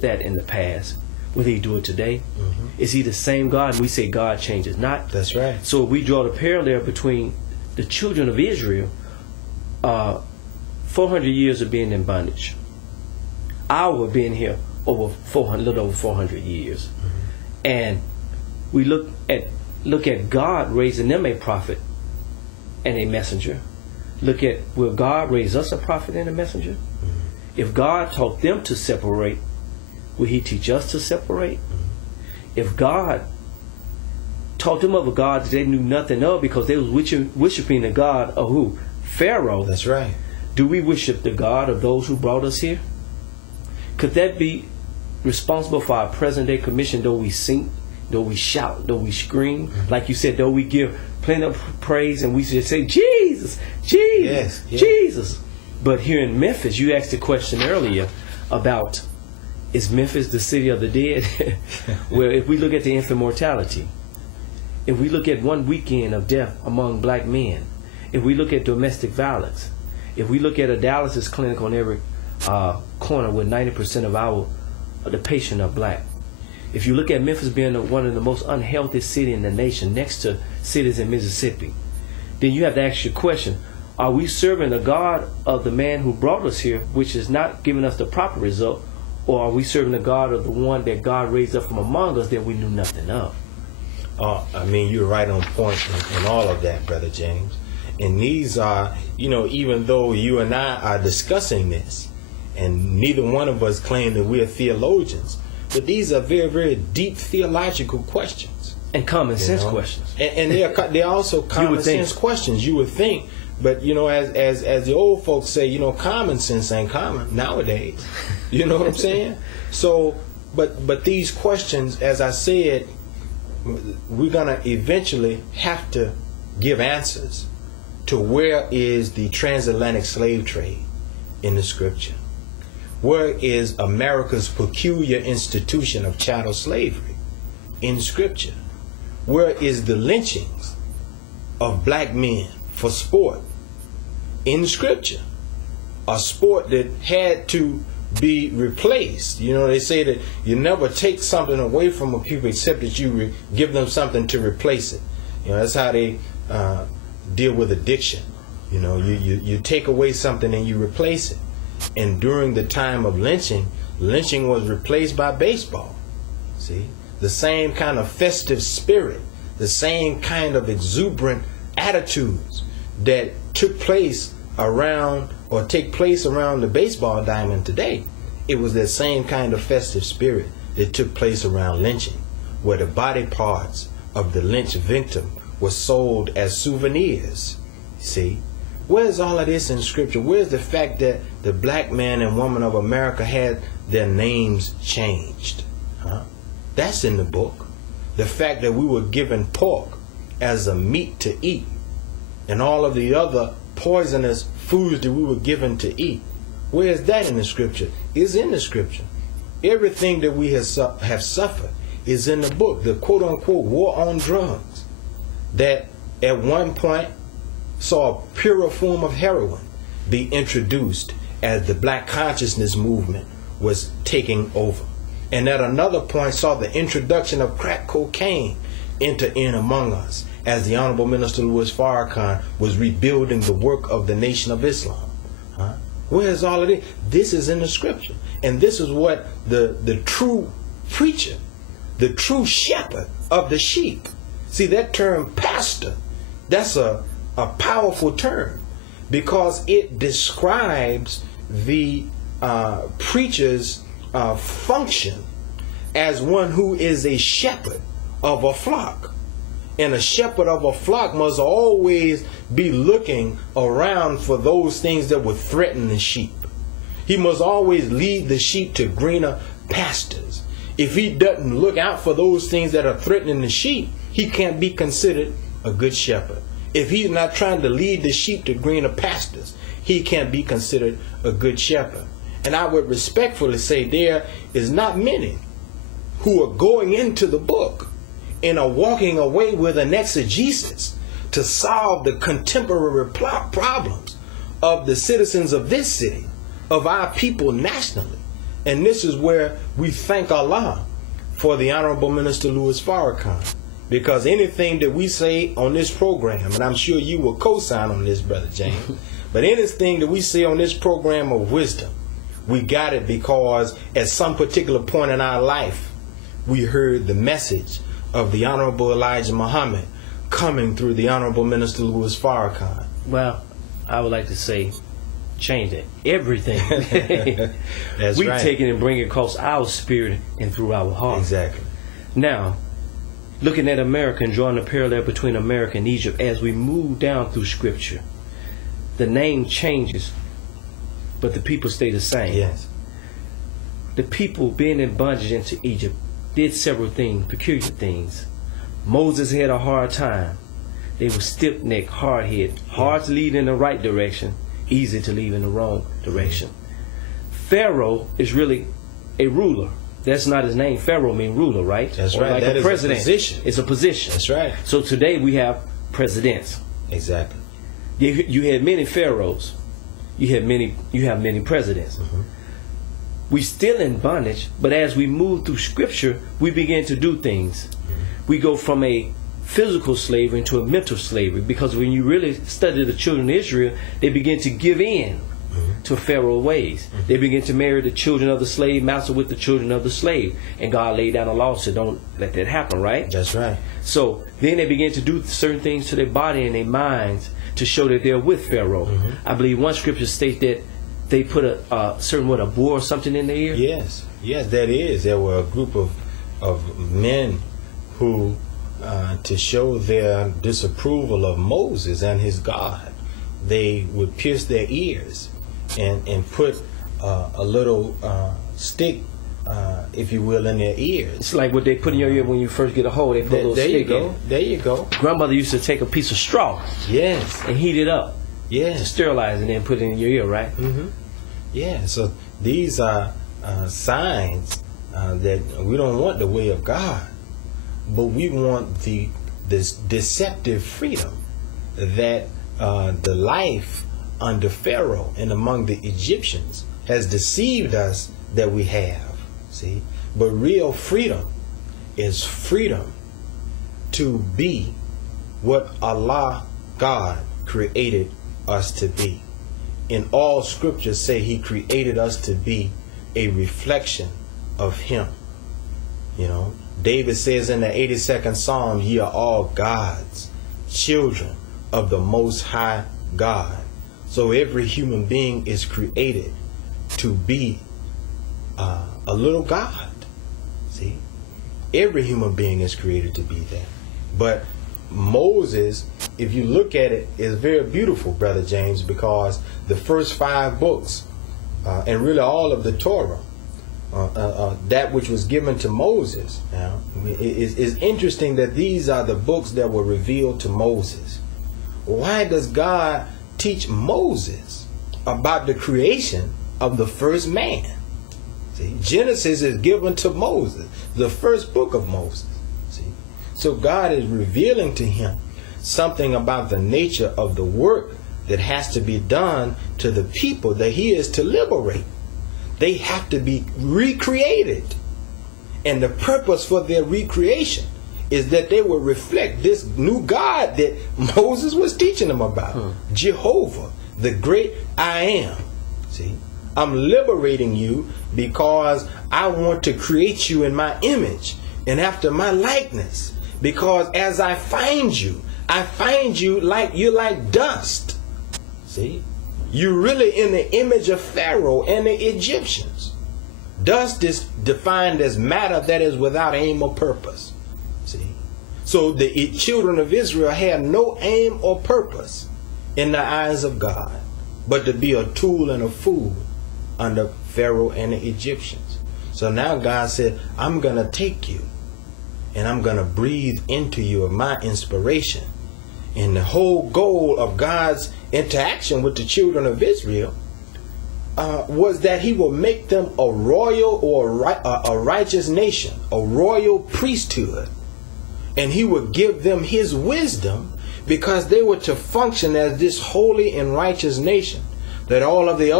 that in the past. Will he do it today? Mm-hmm. Is he the same God? And we say God changes not. That's right. So if we draw the parallel between the children of Israel, 400 years of being in bondage, our being here over 400, little over 400 years, and we look at God raising them a prophet and a messenger. Look at, will God raise us a prophet and a messenger? If God taught them to separate, will he teach us to separate? If God taught them of a God that they knew nothing of because they was worshiping the God of who? Pharaoh. That's right. Do we worship the God of those who brought us here? Could that be responsible for our present day commission, though we sing, though we shout, though we scream? Like you said, though we give plenty of praise and we just say, Jesus, Jesus, Yes. Jesus. But here in Memphis, you asked the question earlier about, is Memphis the city of the dead? Well, if we look at the infant mortality, if we look at one weekend of death among black men, if we look at domestic violence, if we look at a dialysis clinic on every corner where 90% of the patient are black, if you look at Memphis being one of the most unhealthy cities in the nation, next to cities in Mississippi, then you have to ask your question, are we serving the God of the man who brought us here, which is not giving us the proper result, or are we serving the God of the one that God raised up from among us that we knew nothing of? I mean, you're right on point in all of that, Brother James. And these are, even though you and I are discussing this, and neither one of us claim that we're theologians, but these are very, very deep theological questions. And common sense questions. And they're also common sense questions, you would think. But, as the old folks say, common sense ain't common nowadays. You know what I'm saying? So, but these questions, as I said, we're going to eventually have to give answers to where is the transatlantic slave trade in the scripture? Where is America's peculiar institution of chattel slavery in scripture? Where is the lynchings of black men for sport in scripture? A sport that had to be replaced. They say that you never take something away from a people except that you give them something to replace it. That's how they deal with addiction. You take away something and you replace it. And during the time of lynching was replaced by baseball. See, the same kind of festive spirit, the same kind of exuberant attitudes that took place around or take place around the baseball diamond today. It was that same kind of festive spirit that took place around lynching, where the body parts of the lynch victim were sold as souvenirs. See, where's all of this in scripture? Where's the fact that the black man and woman of America had their names changed? That's in the book. The fact that we were given pork as a meat to eat, and all of the other poisonous foods that we were given to eat. Where is that in the scripture? It's in the scripture. Everything that we have suffered is in the book. The quote-unquote war on drugs that at one point saw a purer form of heroin be introduced as the black consciousness movement was taking over. And at another point saw the introduction of crack cocaine enter in among us as the Honorable Minister Louis Farrakhan was rebuilding the work of the Nation of Islam. Where's all of this? This is in the scripture. And this is what the true preacher, the true shepherd of the sheep. See, that term pastor, that's a powerful term because it describes the preacher's function as one who is a shepherd of a flock. And a shepherd of a flock must always be looking around for those things that would threaten the sheep. He must always lead the sheep to greener pastures. If he doesn't look out for those things that are threatening the sheep, he can't be considered a good shepherd. If he's not trying to lead the sheep to greener pastures, he can't be considered a good shepherd. And I would respectfully say there is not many who are going into the book and are walking away with an exegesis to solve the contemporary problems of the citizens of this city, of our people nationally, And this is where we thank Allah for the Honorable Minister Louis Farrakhan. Because anything that we say on this program, and I'm sure you will co-sign on this, Brother James, but anything that we say on this program of wisdom, we got it because at some particular point in our life, we heard the message of the Honorable Elijah Muhammad coming through the Honorable Minister Louis Farrakhan. Well, I would like to say, change it. Everything. That's we right. take it and bring it across our spirit and through our heart. Exactly. Now, looking at America and drawing a parallel between America and Egypt, as we move down through Scripture, the name changes, but the people stay the same. Yes. The people being in bondage into Egypt did several things, peculiar things. Moses had a hard time. They were stiff-necked, hard-headed, hard to lead in the right direction, easy to lead in the wrong direction. Pharaoh is really a ruler. That's not his name. Pharaoh means ruler, right? That's or right. Like that a is president. a position. It's a position. That's right. So today we have presidents. Exactly. You had many pharaohs. You have many presidents. Mm-hmm. We still in bondage, but as we move through Scripture, we begin to do things. Mm-hmm. We go from a physical slavery into a mental slavery, because when you really study the children of Israel, they begin to give in to Pharaoh's ways. They begin to marry the children of the slave master with the children of the slave, and God laid down a law so don't let that happen, right? That's right. So then they begin to do certain things to their body and their minds to show that they're with Pharaoh. I believe one scripture states that they put a certain a boar or something in their ear. Yes, that is. There were a group of men who, to show their disapproval of Moses and his God, they would pierce their ears and put a little stick, if you will, in their ears. It's like what they put in your ear when you first get a hold. They put a little There you stick in go. it. There you go. Grandmother used to take a piece of straw Yes. and heat it up to Yes. sterilize it and then put it in your ear, right? Yeah. So these are signs that we don't want the way of God, but we want this deceptive freedom that the life under Pharaoh and among the Egyptians has deceived us that we have. See? But real freedom is freedom to be what Allah, God, created us to be. In all scriptures say He created us to be a reflection of Him. You know, David says in the 82nd Psalm, ye are all God's children of the Most High God. So every human being is created to be a little God. See? Every human being is created to be that. But Moses, if you look at it, is very beautiful, Brother James, because the first 5 books, and really all of the Torah, that which was given to Moses, now, is interesting that these are the books that were revealed to Moses. Why does God teach Moses about the creation of the first man? See, Genesis is given to Moses, the first book of Moses. See, so God is revealing to him something about the nature of the work that has to be done to the people that he is to liberate. They have to be recreated. And the purpose for their recreation is that they will reflect this new God that Moses was teaching them about. Jehovah, the great I am. See, I'm liberating you because I want to create you in my image and after my likeness. Because as I find you like you're like dust. See? You're really in the image of Pharaoh and the Egyptians. Dust is defined as matter that is without aim or purpose. See? So the children of Israel had no aim or purpose in the eyes of God, but to be a tool and a fool under Pharaoh and the Egyptians. So now God said, I'm going to take you and I'm going to breathe into you of my inspiration. And the whole goal of God's interaction with the children of Israel was that he will make them a royal or a righteous nation, a royal priesthood. And he would give them his wisdom because they were to function as this holy and righteous nation that all of the